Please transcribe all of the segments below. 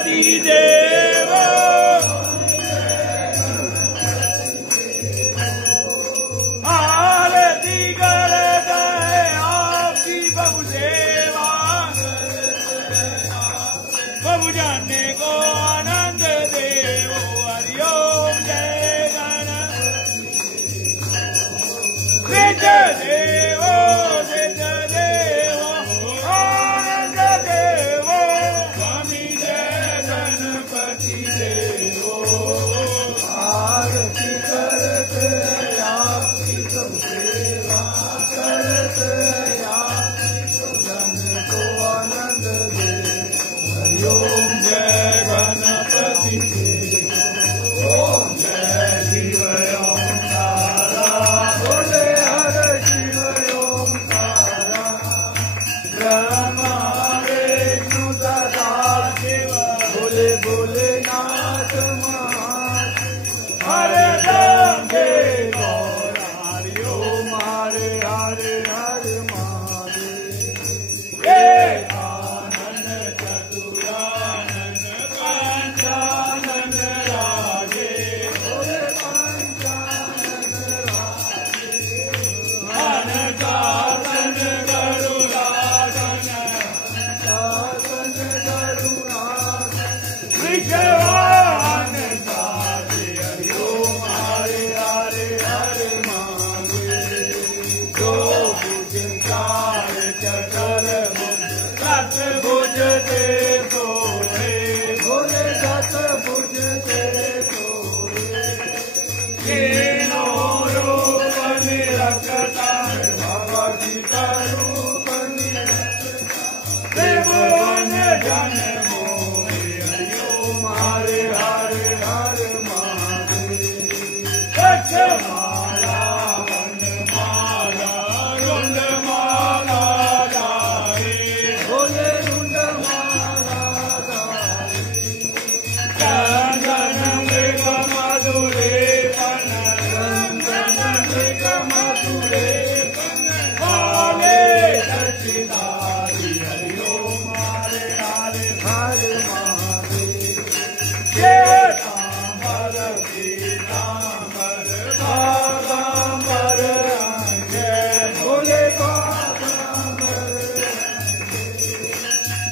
गणपति देव आरती करते आपकी प्रभु सेवा प्रभु जाने को आनंद देव हरिओम जय गणपति देव आनंद देव स्वामी जय गणपति देव आरती करते आपकी सब सेवा करते जन को आनंद दे हरिओम जय गणपति ओम जय शिव ओम तारा बोले हर शिव ओम तारा ब्रह्मा विष्णु सदा शिव बोले बोले नाथ महान हरे राम देव हरिओम हरे हरे हरे महादेव एक आनंद चतुरानंद पंचानंद राजे बोले पंचानंद राजे अनकानंद गरुड़ानंद शासन गरुड़ानंद विश्वान गाते हरिओम हरे हरे हरे महादेव जो भुज चार चकर सत भुज दे सोहे बोले सत भुज दे सोहे तीनों रूप निरखता भगवती का रूप निरखता त्रिभुवन जन मोहे हरिओम हरे हरे हरे महादेव माला वनमाला रुंडमाला जाए बोले रुंडमाला जाए चंदन मृग मधुरे पन चंदन मृग मधुरे पन बोले सचिदारी हरिओम हरे हरे हरे महादेव श्वेतांबर पीतांबर बागांबर अंजय बोले बागांबर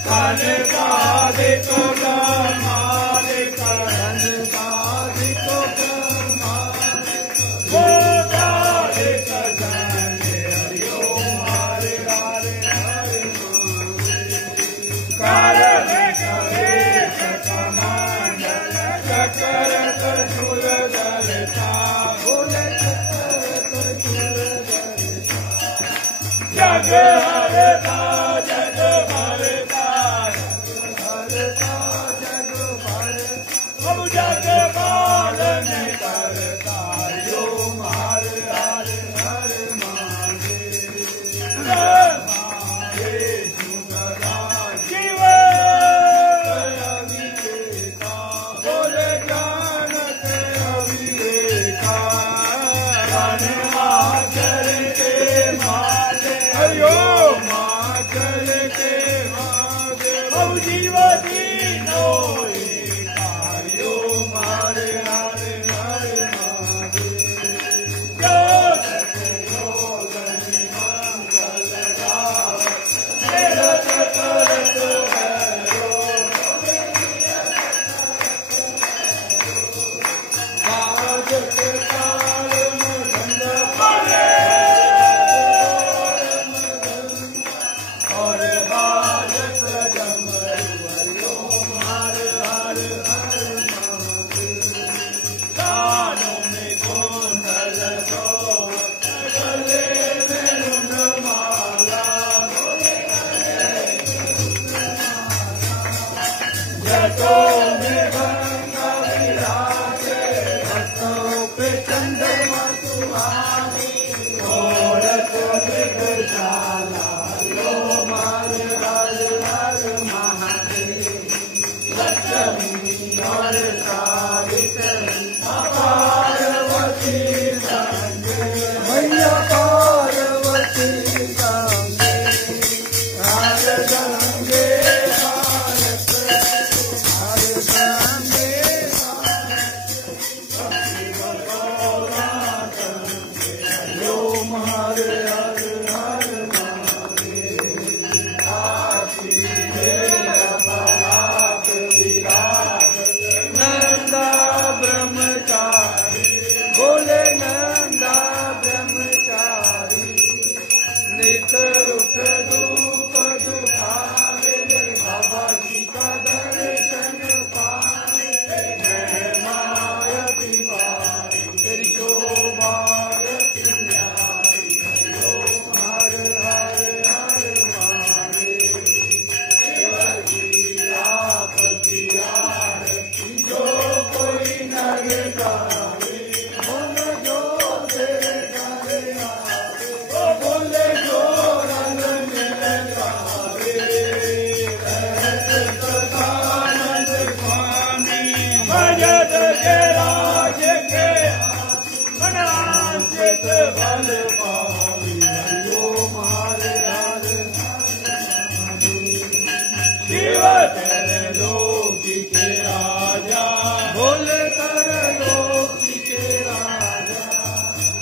कनकादिक ब्रह्मादिक कनकादिक ब्रह्मादिक गोदादिक जने हरिओम हरे हरे हरे महादेव कमंडल चकर त्रिशूल धरता बोले चकर त्रिशूल धरता जग हरता जग भरता जग भरता प्रभु जग पालन करता हरिओम हरे हरे हरे महादेव ब्रह्मा विष्णु सदा शिव अविवेका बोले ज्ञान के अविवेका माचल के माले हरिओम माचल के माले प्रभु जीव दीनो एका हरिओम हरे हरे हरे महादेव योगनि मंगल गाव तीरथ करत भैरो बाजत ताल मृदंग बोले और बाजत डमरू हरिओम हरे हरे हरे महादेव कानों में कुंडल सोवत गले में रुंडमाला बोले जटों में गंगा विराजे हस्तों पे चंद्रमा सुहानी औरत मृगशाला हरिओम हरे हरे हरे महादेव लक्ष्मी और सावित्री पार्वती संगे मैया पार्वती संगे हर गंगे भारत जग के राज के मनांचित बल पावी हरिओ मारे हर शिव कर लोकी के राजा बोल कर लोकी के राजा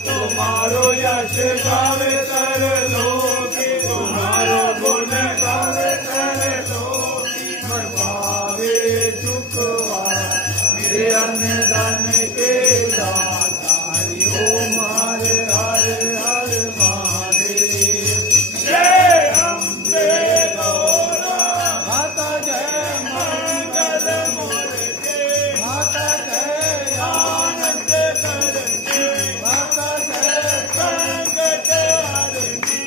तुम्हारो यश गावे कर लोकी तुम्हारो गुण गावे कर लोकी मन पावे चुकवा मेरे अन्न धन के दाता हरिओ मारे हर हर महादेव जय अम्बे गौरा माता जय मंगल मूर्ते माता जय आनंद करनी माता जय संकट हरनी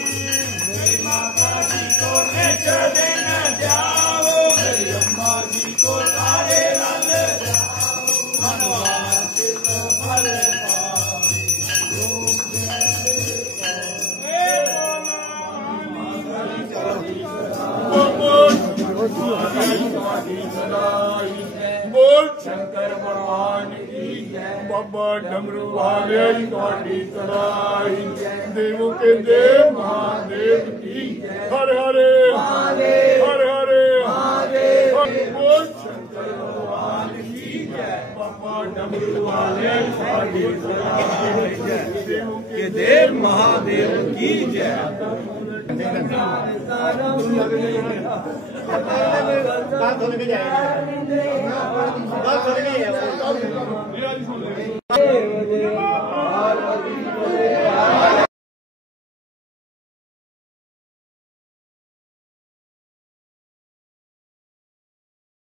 मेरी माता जी को निज दिन जाओ मेरी अम्मा जी को सारे रंग मनवांचित फल बोल शंकर भगवान की बाबा डमरू वाले की सदाई देवों के देव महादेव की हर हरे हर हरे बोल शंकर भगवान की बाबा डमरू वाले की सदाई देवों के देव महादेव की जय बात